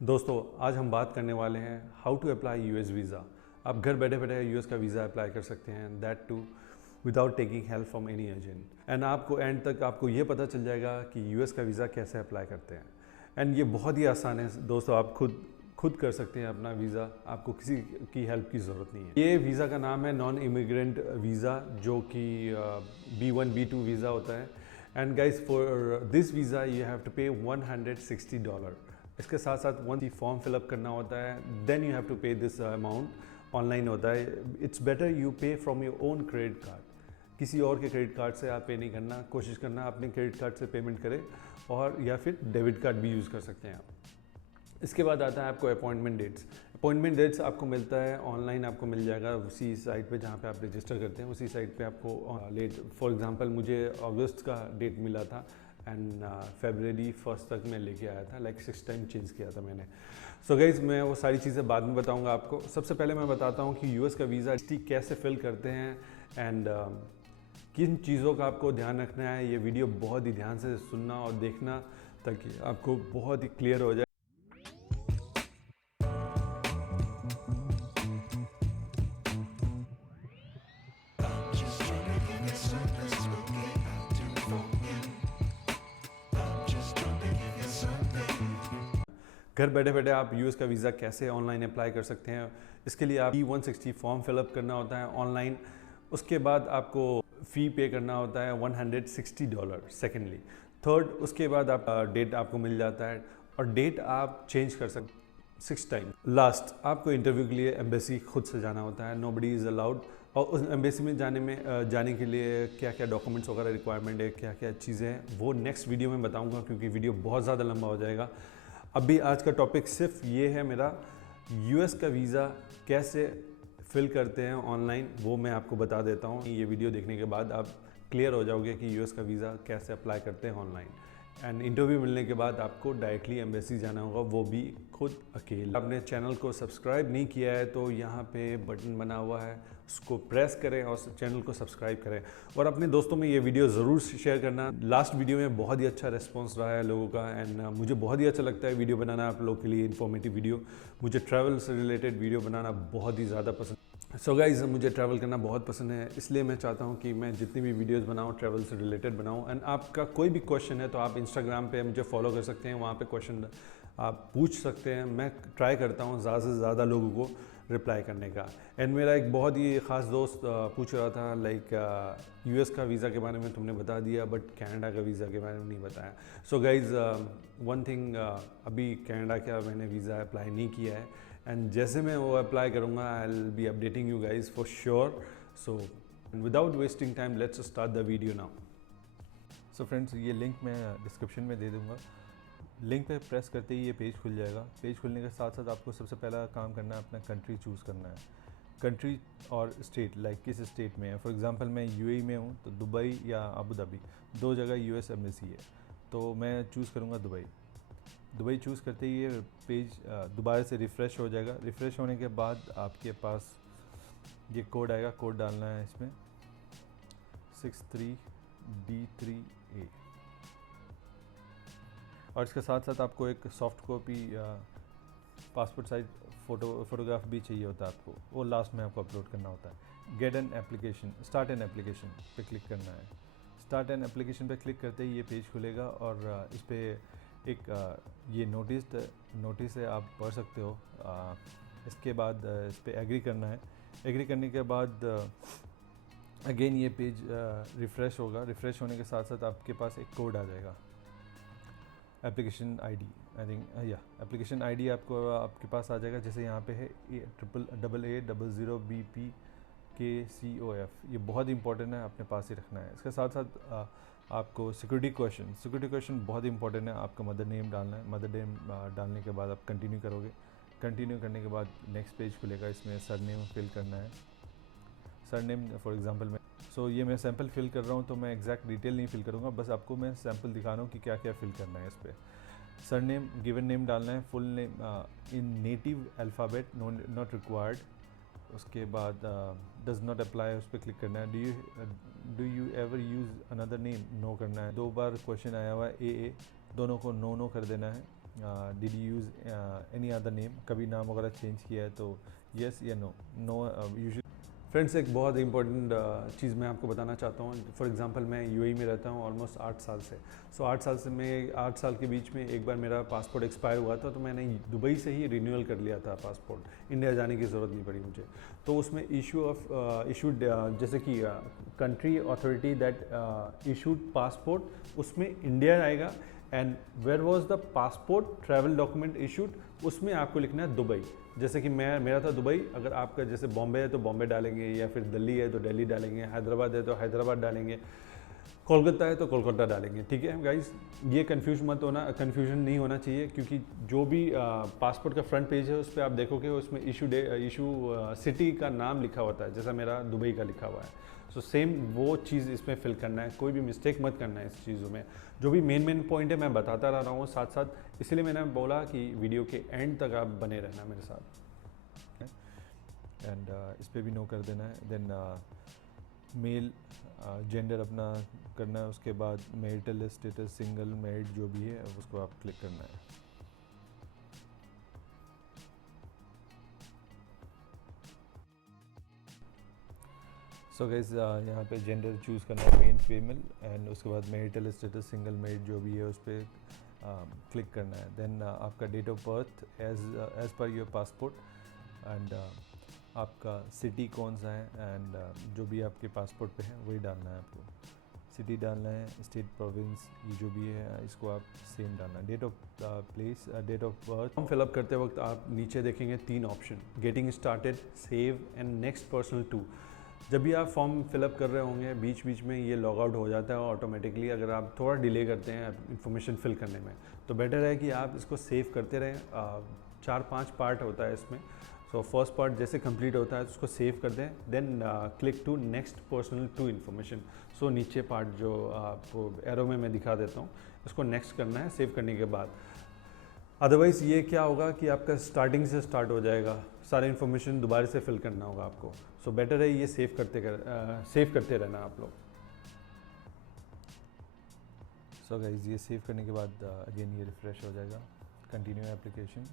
दोस्तों आज हम बात करने वाले हैं how to apply US visa. आप घर बैठे बैठे यूएस का वीज़ा अप्लाई कर सकते हैं, that too without taking help from any agent. And आपको एंड तक आपको ये पता चल जाएगा कि यूएस का वीज़ा कैसे अप्लाई करते हैं। एंड ये बहुत ही आसान है दोस्तों, आप खुद कर सकते हैं अपना वीज़ा, आपको किसी की हेल्प की ज़रूरत नहीं है। ये वीज़ा का नाम है नॉन इमिग्रेंट वीज़ा, जो कि B1 B2 वीज़ा होता है। And guys for this visa you have to pay $160। इसके साथ साथ वन फॉर्म फिलअप करना होता है, देन यू हैव टू पे दिस अमाउंट। ऑनलाइन होता है। इट्स बेटर यू पे from your own credit card. किसी और के क्रेडिट कार्ड से आप पे नहीं करना, कोशिश करना अपने क्रेडिट कार्ड से पेमेंट करें, और या फिर डेबिट कार्ड भी यूज़ कर सकते हैं आप। इसके बाद आता है आपको अपॉइंटमेंट डेट्स। अपॉइंटमेंट डेट्स आपको मिलता है ऑनलाइन, आपको मिल जाएगा उसी साइट पे जहाँ पे आप रजिस्टर करते हैं, उसी साइट पे आपको लेट। फॉर एग्जांपल मुझे अगस्त का डेट मिला था एंड February 1 तक मैं लेके आया था, लाइक 6 टाइम चेंज किया था मैंने। सो गाइज मैं वो सारी चीज़ें बाद में बताऊँगा आपको। सबसे पहले मैं बताता हूँ कि यूएस का वीज़ा कैसे फिल करते हैं एंड किन चीज़ों का आपको ध्यान रखना है। ये वीडियो बहुत ही ध्यान से सुनना और देखना ताकि आपको बहुत ही क्लियर हो जाए। घर बैठे बैठे आप यूएस का वीज़ा कैसे ऑनलाइन अप्लाई कर सकते हैं। इसके लिए आप E160 फॉर्म फिलअप करना होता है ऑनलाइन। उसके बाद आपको फ़ी पे करना होता है $160 सेकेंडली। थर्ड, उसके बाद आप डेट आपको मिल जाता है और डेट आप चेंज कर सकते 6 टाइम। लास्ट, आपको इंटरव्यू के लिए एम्बेसी खुद से जाना होता है, नोबडी इज़ अलाउड। और उस एम्बेसी में जाने के लिए क्या क्या डॉक्यूमेंट्स वगैरह रिक्वायरमेंट है, क्या क्या चीज़ें हैं, वो नेक्स्ट वीडियो में बताऊंगा क्योंकि वीडियो बहुत ज़्यादा लंबा हो जाएगा। अभी आज का टॉपिक सिर्फ ये है मेरा, यूएस का वीज़ा कैसे फिल करते हैं ऑनलाइन, वो मैं आपको बता देता हूँ। ये वीडियो देखने के बाद आप क्लियर हो जाओगे कि यूएस का वीज़ा कैसे अप्लाई करते हैं ऑनलाइन। एंड इंटरव्यू मिलने के बाद आपको डायरेक्टली एम्बेसी जाना होगा, वो भी खुद अकेले। आपने चैनल को सब्सक्राइब नहीं किया है तो यहाँ पे बटन बना हुआ है, उसको प्रेस करें और चैनल को सब्सक्राइब करें। और अपने दोस्तों में ये वीडियो ज़रूर शेयर करना। लास्ट वीडियो में बहुत ही अच्छा रिस्पॉन्स रहा है लोगों का एंड मुझे बहुत ही अच्छा लगता है वीडियो बनाना आप लोगों के लिए, इन्फॉर्मेटिव वीडियो। मुझे ट्रैवल से रिलेटेड वीडियो बनाना बहुत ही ज़्यादा पसंद। सो गाइज मुझे ट्रैवल करना बहुत पसंद है, इसलिए मैं चाहता हूँ कि मैं जितनी भी वीडियोस बनाऊँ ट्रैवल से रिलेटेड बनाऊँ। एंड आपका कोई भी क्वेश्चन है तो आप इंस्टाग्राम पे मुझे फॉलो कर सकते हैं, वहाँ पे क्वेश्चन आप पूछ सकते हैं। मैं ट्राई करता हूँ ज़्यादा से ज़्यादा लोगों को रिप्लाई करने का। एंड मेरा एक बहुत ही ख़ास दोस्त पूछ रहा था लाइक यूएस का वीज़ा के बारे में तुमने बता दिया बट कनाडा का वीज़ा के बारे में नहीं बताया। सो गाइज वन थिंग, अभी कनाडा का मैंने वीज़ा अप्लाई नहीं किया है एंड जैसे मैं वो अप्लाई करूँगा I will be updating you guys for sure. So without wasting time let's start the video now. So friends, ये लिंक मैं डिस्क्रिप्शन में दे दूँगा। लिंक पे प्रेस करते ही ये पेज खुल जाएगा। पेज खुलने के साथ साथ आपको सबसे पहला काम करना है, अपना कंट्री चूज़ करना है। कंट्री और स्टेट, लाइक किस स्टेट में है। फॉर एग्जांपल मैं यूएई में हूँ तो दुबई या अबू धाबी, दो जगह यूएस एम्बेसी है, तो मैं चूज़ करूँगा दुबई। दुबई चूज़ करते ही ये पेज दोबारा से रिफ़्रेश हो जाएगा। रिफ़्रेश होने के बाद आपके पास ये कोड आएगा, कोड डालना है इसमें 63D3A। और इसके साथ साथ आपको एक soft copy passport size photograph भी चाहिए होता है आपको, वो लास्ट में आपको अपलोड करना होता है। Get an application, start an application पे क्लिक करना है। स्टार्ट एन एप्लीकेशन पे क्लिक करते ही ये पेज खुलेगा और इस पर एक ये नोटिस है, आप पढ़ सकते हो। इसके बाद इस पर एग्री करना है। एग्री करने के बाद अगेन ये पेज रिफ़्रेश होगा। रिफ़्रेश होने के साथ साथ आपके पास एक कोड आ जाएगा, एप्लीकेशन आईडी, आई थिंक या एप्लीकेशन आईडी आपके पास आ जाएगा। जैसे यहाँ पे है AAA00BPKCOF, ये बहुत इंपॉर्टेंट है, अपने पास ही रखना है। इसके साथ साथ आपको सिक्योरिटी क्वेश्चन बहुत इंपॉर्टेंट है। आपका मदर नेम डालना है। मदर नेम डालने के बाद आप कंटिन्यू करोगे। कंटिन्यू करने के बाद नेक्स्ट पेज खुलेगा, इसमें सरनेम फिल करना है। सरनेम फॉर एग्जांपल मैं ये मैं सैम्पल फिल कर रहा हूँ तो मैं एग्जैक्ट डिटेल नहीं फिल करूँगा, बस आपको मैं सैम्पल दिखा रहा हूँ कि क्या क्या फिल करना है इस पर। सरनेम, गिवन नेम डालना है, full name in native alphabet, not required. उसके बाद डज नॉट अप्लाई, उस पर क्लिक करना है। Do you ever use another name, no करना है। 2 बार क्वेश्चन आया हुआ है AA, दोनों को नो कर देना है। Did you use any other name, कभी नाम वगैरह चेंज किया है तो येस या नो। नो यूजुअली फ्रेंड्स, एक बहुत इंपॉर्टेंट चीज़ मैं आपको बताना चाहता हूँ। फॉर एग्जांपल मैं यूएई में रहता हूँ ऑलमोस्ट 8 साल से। 8 साल से मैं 8 साल के बीच में एक बार मेरा पासपोर्ट एक्सपायर हुआ था, तो मैंने दुबई से ही रिन्यूअल कर लिया था पासपोर्ट। इंडिया जाने की ज़रूरत नहीं पड़ी मुझे। तो उसमें इशूड जैसे कि country authority that issued passport, उसमें इंडिया आएगा। And where was the passport travel document issued, उसमें आपको लिखना है दुबई। जैसे कि मेरा था दुबई। अगर आपका जैसे बॉम्बे है तो बॉम्बे डालेंगे, या फिर दिल्ली है तो दिल्ली डालेंगे, हैदराबाद है तो हैदराबाद डालेंगे, कोलकाता है तो कोलकाता डालेंगे। ठीक है गाइस, ये कन्फ्यूजन नहीं होना चाहिए, क्योंकि जो भी पासपोर्ट का फ्रंट पेज है उस पर आप देखोगे उसमें इशू सिटी का नाम लिखा होता है, जैसा मेरा दुबई का लिखा हुआ है। सो सेम वो चीज़ इसमें फिल करना है, कोई भी मिस्टेक मत करना है इस चीज़ों में। जो भी मेन पॉइंट है मैं बताता रह रहा हूँ साथ साथ, इसलिए मैंने बोला कि वीडियो के एंड तक आप बने रहना मेरे साथ। एंड इस पर भी नो कर देना है। देन मेल जेंडर अपना करना है, उसके बाद मैरिटल स्टेटस, सिंगल, मैरिड जो भी है उसको आप क्लिक करना है। सो गाइस, यहाँ पे जेंडर चूज़ करना है, मेल फीमेल, एंड उसके बाद मैरिटल स्टेटस, सिंगल, मैरिड जो भी है उस पर क्लिक करना है। देन आपका date of birth as per your passport, and आपका सिटी कौन सा है, एंड जो भी आपके पासपोर्ट पे है वही डालना है आपको। सिटी डालना है, स्टेट, प्रोविंस, ये जो भी है इसको आप सेम डालना है। Date of place, date of birth. Form fill up करते वक्त आप नीचे देखेंगे 3 option, getting started, save and next personal two. जब भी आप फॉर्म फिलअप कर रहे होंगे बीच बीच में ये लॉग आउट हो जाता है ऑटोमेटिकली, अगर आप थोड़ा डिले करते हैं इन्फॉर्मेशन फिल करने में, तो बेटर है कि आप इसको सेव करते रहें। 4-5 पार्ट होता है इसमें। सो फर्स्ट पार्ट जैसे कंप्लीट होता है तो उसको सेव कर दें, then click to next personal to information. So नीचे पार्ट जो आपको एरो में मैं दिखा देता हूँ, इसको नेक्स्ट करना है सेव करने के बाद। अदरवाइज़ ये क्या होगा कि आपका स्टार्टिंग से स्टार्ट हो जाएगा, सारे इन्फॉर्मेशन दोबारा से फिल करना होगा आपको। सो बेटर है ये सेव करते रहना आप लोग। सो गाइस, ये सेव करने के बाद अगेन ये रिफ़्रेश हो जाएगा, कंटिन्यू एप्लीकेशन,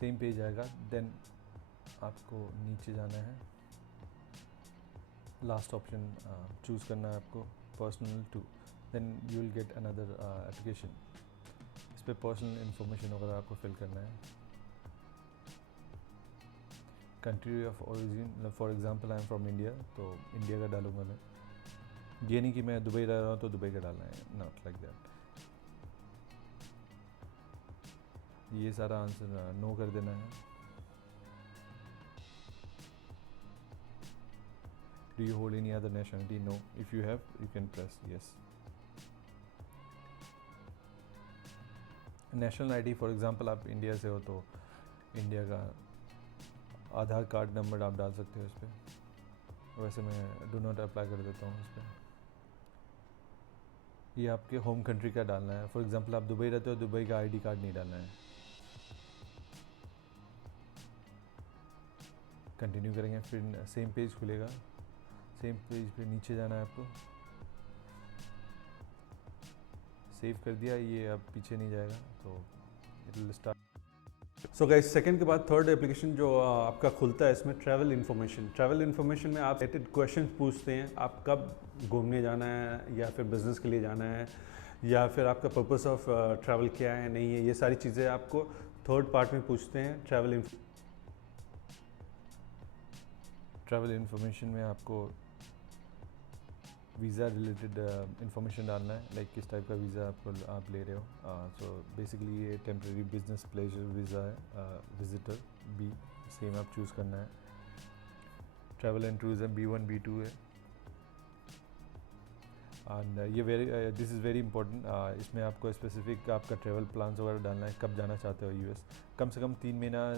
सेम पेज आएगा। देन आपको नीचे जाना है, लास्ट ऑप्शन चूज़ करना है आपको, personal two. Then you will get another application. इस पर पर्सनल इन्फॉर्मेशन वगैरह आपको फिल करना है। Country of origin, for example I am from India, तो इंडिया का डालूंगा मैं। ये नहीं कि मैं दुबई रह रहा हूँ तो दुबई का डालना है, नॉट लाइक दैट। ये सारा आंसर नो कर देना है। Do you hold any other nationality? No. If you have you can press yes. National ID, for example आप इंडिया से हो तो इंडिया का आधार कार्ड नंबर आप डाल सकते हो इस पर। वैसे मैं डू नॉट अप्लाई कर देता हूँ इस पर। ये आपके होम कंट्री का डालना है। फॉर एग्जांपल आप दुबई रहते हो, दुबई का आईडी कार्ड नहीं डालना है। कंटिन्यू करेंगे, फिर सेम पेज खुलेगा। सेम पेज पे नीचे जाना है आपको। सेव कर दिया, ये अब पीछे नहीं जाएगा, तो it will start. So guys, second के बाद थर्ड एप्लीकेशन जो आपका खुलता है, इसमें ट्रैवल इन्फॉर्मेशन। ट्रैवल इन्फॉर्मेशन में आप रिलेटेड क्वेश्चन पूछते हैं, आप कब घूमने जाना है, या फिर बिजनेस के लिए जाना है, या फिर आपका पर्पस ऑफ ट्रैवल क्या है, नहीं है, ये सारी चीज़ें आपको थर्ड पार्ट में पूछते हैं। ट्रैवल इन्फॉर्मेशन में आपको वीज़ा रिलेटेड इन्फॉर्मेशन डालना है, लाइक किस टाइप का वीज़ा आप ले रहे हो। सो बेसिकली ये टेम्प्रेरी बिजनेस प्लेजर वीज़ा है, विजिटर बी, सेम आप चूज़ करना है। Travel and tourism B1 B2 है। एंड ये दिस इज़ वेरी इंपॉर्टेंट। इसमें आपको स्पेसिफिक आपका ट्रैवल प्लान्स वगैरह डालना है, कब जाना चाहते हो यूएस। कम से कम 3 महीना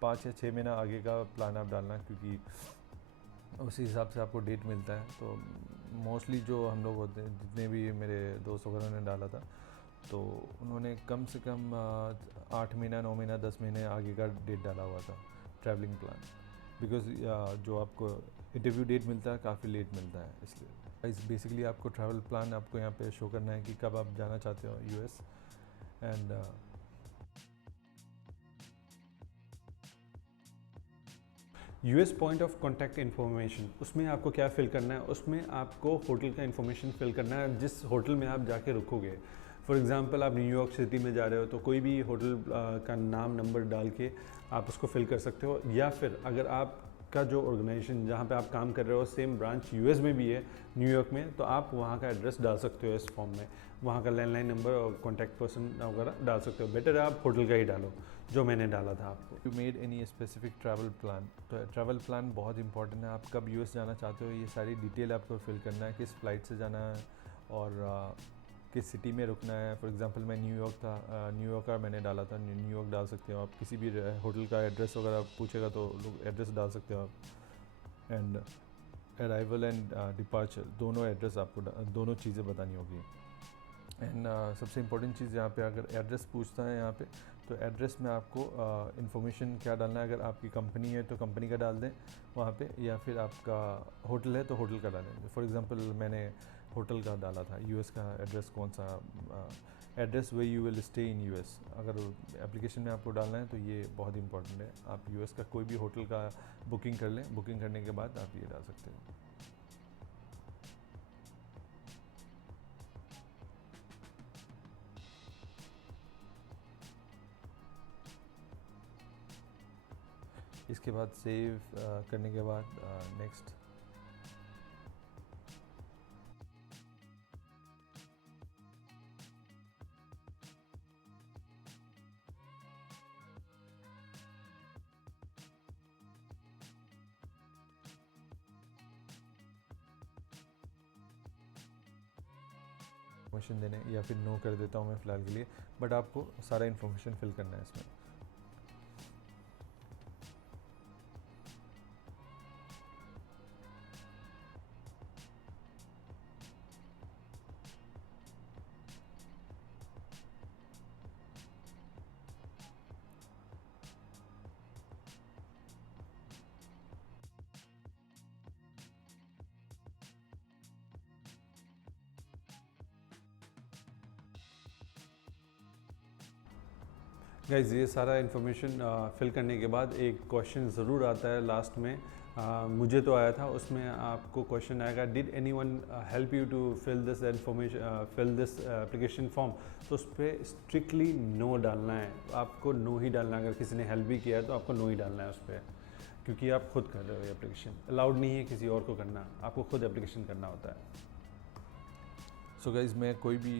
5 या 6 महीना आगे का प्लान आप डालना, क्योंकि उसी हिसाब से आपको डेट मिलता है। तो मोस्टली जो हम लोग होते हैं, जितने भी मेरे दोस्त वगैरह ने डाला था, तो उन्होंने कम से कम 8 महीना 9 महीना 10 महीने आगे का डेट डाला हुआ था ट्रैवलिंग प्लान, बिकॉज जो आपको इंटरव्यू डेट मिलता है काफ़ी लेट मिलता है। इसलिए बेसिकली आपको ट्रैवल प्लान आपको यहाँ पे शो करना है कि कब आप जाना चाहते हो US. And US point of contact information, उसमें आपको क्या फिल करना है, उसमें आपको होटल का इन्फॉर्मेशन फिल करना है जिस होटल में आप जाके रुकोगे। फॉर एग्जांपल आप न्यूयॉर्क सिटी में जा रहे हो तो कोई भी होटल का नाम नंबर डाल के आप उसको फिल कर सकते हो, या फिर अगर आपका जो ऑर्गेनाइजेशन जहाँ पे आप काम कर रहे हो सेम ब्रांच यूएस में भी है न्यूयॉर्क में, तो आप वहाँ का एड्रेस डाल सकते हो इस फॉर्म में, वहाँ का लैंडलाइन नंबर और कॉन्टैक्ट पर्सन वगैरह डाल सकते हो। बेटर है आप होटल का ही डालो जो मैंने डाला था आपको। You made any specific travel plan, तो ट्रैवल प्लान बहुत इंपॉर्टेंट है। आप कब यूएस जाना चाहते हो ये सारी डिटेल आपको फिल करना है, किस फ्लाइट से जाना है और किस सिटी में रुकना है। फॉर एग्जांपल मैं न्यूयॉर्क था, न्यूयॉर्क का मैंने डाला था, न्यूयॉर्क डाल सकते हो आप। किसी भी होटल का एड्रेस वगैरह पूछेगा तो लोग एड्रेस डाल सकते हो आप। एंड अराइवल एंड डिपार्चर दोनों एड्रेस आपको दोनों चीज़ें बतानी होगी। एंड सबसे इम्पोर्टेंट चीज़ यहाँ पे, अगर एड्रेस पूछता है यहाँ पे, तो एड्रेस में आपको इन्फॉर्मेशन क्या डालना है। अगर आपकी कंपनी है तो कंपनी का डाल दें वहाँ पे, या फिर आपका होटल है तो होटल का डालें। फॉर एग्जांपल मैंने होटल का डाला था, यूएस का एड्रेस कौन सा, address way you will stay in US. अगर एप्लीकेशन में आपको डालना है तो ये बहुत इंपॉर्टेंट है। आप यूएस का कोई भी होटल का बुकिंग कर लें, बुकिंग करने के बाद आप ये डाल सकते हैं। इसके बाद सेव करने के बाद नेक्स्ट। इन्फॉर्मेशन देने या फिर नो कर देता हूँ मैं फ़िलहाल के लिए, बट आपको सारा इन्फॉर्मेशन फिल करना है इसमें। गाइज ये सारा इन्फॉर्मेशन फिल करने के बाद एक क्वेश्चन ज़रूर आता है लास्ट में, मुझे तो आया था, उसमें आपको क्वेश्चन आएगा did anyone help you to fill this information, fill this application form. तो उस पर स्ट्रिक्टली नो डालना है, आपको नो ही डालना है। अगर किसी ने हेल्प भी किया है तो आपको नो ही डालना है उस पर, क्योंकि आप खुद कर रहे हो एप्लीकेशन, अलाउड नहीं है किसी और को करना, आपको खुद एप्लीकेशन करना होता है। सो गाइज़ मैं कोई भी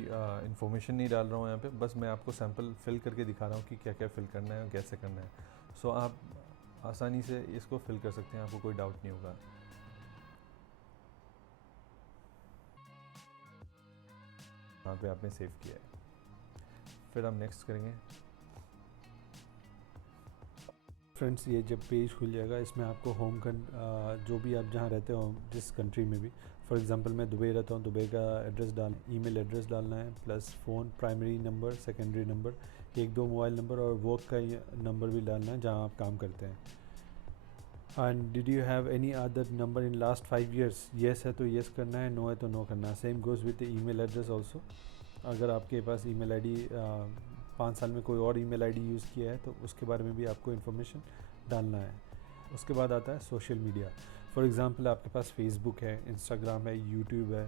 इन्फॉर्मेशन नहीं डाल रहा हूँ यहाँ पे, बस मैं आपको सैम्पल फिल करके दिखा रहा हूँ कि क्या क्या फिल करना है और कैसे करना है। सो आप आसानी से इसको फिल कर सकते हैं, आपको कोई डाउट नहीं होगा। यहाँ पे आपने सेव किया है, फिर हम नेक्स्ट करेंगे। फ्रेंड्स ये जब पेज खुल जाएगा इसमें आपको होम जो भी आप जहाँ रहते हो जिस कंट्री में भी, फॉर एग्जांपल मैं दुबई रहता हूँ, दुबई का एड्रेस ईमेल एड्रेस डालना है, plus phone primary number, secondary number, एक दो मोबाइल नंबर और वर्क का नंबर भी डालना है जहाँ आप काम करते हैं। And did you have any other number in last 5 years, yes है तो येस करना है, नो है तो नो करना है। Same goes with the email address also. अगर आपके पास ईमेल आईडी 5 साल में कोई और ईमेल आईडी यूज़ किया है तो उसके बारे में भी आपको इन्फॉर्मेशन डालना है। उसके बाद आता है सोशल मीडिया। फॉर एग्ज़ाम्पल आपके पास फेसबुक है, इंस्टाग्राम है, यूट्यूब है,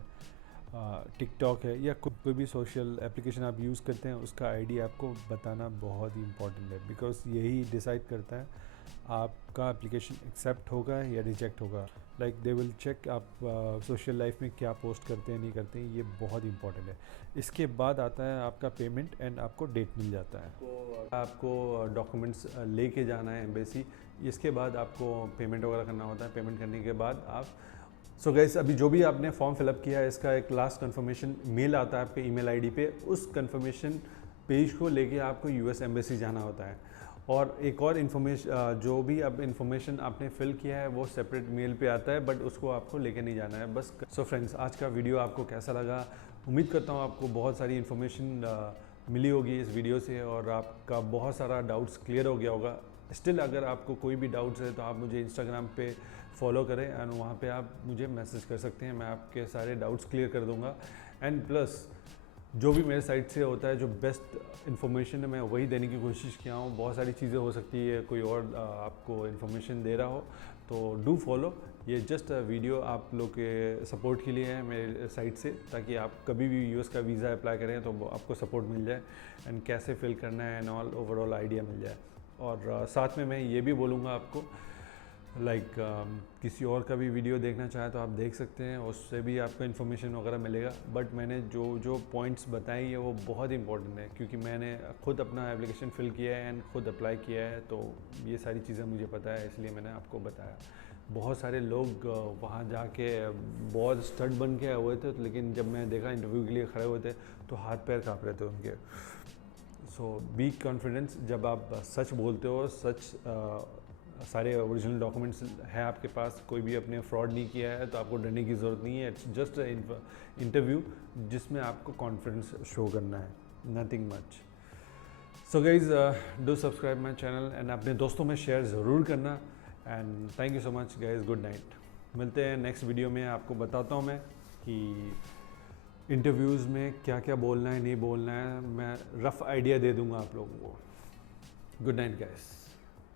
टिकटॉक है, या कोई भी सोशल एप्लीकेशन आप यूज़ करते हैं, उसका आईडी आपको बताना बहुत ही इंपॉर्टेंट है, बिकॉज यही डिसाइड करता है आपका एप्लीकेशन एक्सेप्ट होगा या रिजेक्ट होगा। लाइक दे विल चेक आप सोशल लाइफ में क्या पोस्ट करते हैं नहीं करते हैं, ये बहुत इंपॉर्टेंट है। इसके बाद आता है आपका पेमेंट एंड आपको डेट मिल जाता है। आपको डॉक्यूमेंट्स लेके जाना है एम्बेसी, इसके बाद आपको पेमेंट वगैरह करना होता है। पेमेंट करने के बाद आप सो गाइस अभी जो भी आपने फॉर्म फिलअप किया है इसका एक लास्ट कंफर्मेशन मेल आता है आपके ईमेल आईडी पे। उस कंफर्मेशन पेज को लेके आपको यूएस एम्बेसी जाना होता है। और एक और इन्फॉर्मेशन जो भी अब इन्फॉर्मेशन आपने फिल किया है वो सेपरेट मेल पे आता है, बट उसको आपको लेके नहीं जाना है बस। सो फ्रेंड्स आज का वीडियो आपको कैसा लगा, उम्मीद करता हूँ आपको बहुत सारी इन्फॉर्मेशन मिली होगी इस वीडियो से और आपका बहुत सारा डाउट्स क्लियर हो गया होगा। स्टिल अगर आपको कोई भी डाउट्स है तो आप मुझे इंस्टाग्राम पे फॉलो करें एंड वहाँ पे आप मुझे मैसेज कर सकते हैं, मैं आपके सारे डाउट्स क्लियर कर दूँगा। एंड प्लस जो भी मेरे साइड से होता है, जो बेस्ट इन्फॉर्मेशन है मैं वही देने की कोशिश किया हूँ। बहुत सारी चीज़ें हो सकती है कोई और आपको इन्फॉर्मेशन दे रहा हो, तो डू फॉलो। ये जस्ट वीडियो आप लोग के सपोर्ट के लिए है मेरे साइड से, ताकि आप कभी भी यूएस का वीज़ा अप्लाई करें तो आपको सपोर्ट मिल जाए एंड कैसे फिल करना है एंड ऑल ओवरऑल आइडिया मिल जाए। और साथ में मैं ये भी बोलूँगा आपको, लाइक किसी और का भी वीडियो देखना चाहे तो आप देख सकते हैं, उससे भी आपको इन्फॉर्मेशन वगैरह मिलेगा। बट मैंने जो पॉइंट्स बताई है वो बहुत इंपॉर्टेंट है, क्योंकि मैंने खुद अपना एप्लीकेशन फ़िल किया है एंड खुद अप्लाई किया है, तो ये सारी चीज़ें मुझे पता है, इसलिए मैंने आपको बताया। बहुत सारे लोग वहाँ जाके बहुत स्टड बन के आए हुए थे, लेकिन जब मैं देखा इंटरव्यू के लिए खड़े हुए थे तो हाथ पैर काँप रहे थे उनके। सो बी कॉन्फिडेंस, जब आप सच बोलते हो, सच सारे ओरिजिनल डॉक्यूमेंट्स है आपके पास, कोई भी अपने फ्रॉड नहीं किया है, तो आपको डरने की ज़रूरत नहीं है। इट्स जस्ट इंटरव्यू जिसमें आपको कॉन्फिडेंस शो करना है, nothing much. So guys, do subscribe my channel and अपने दोस्तों में शेयर ज़रूर करना। And thank you so much guys, good night. मिलते हैं नेक्स्ट वीडियो में। आपको बताता हूँ मैं कि इंटरव्यूज़ में क्या क्या बोलना है, नहीं बोलना है, मैं रफ़ आइडिया दे दूँगा आप लोगों को। Good night guys.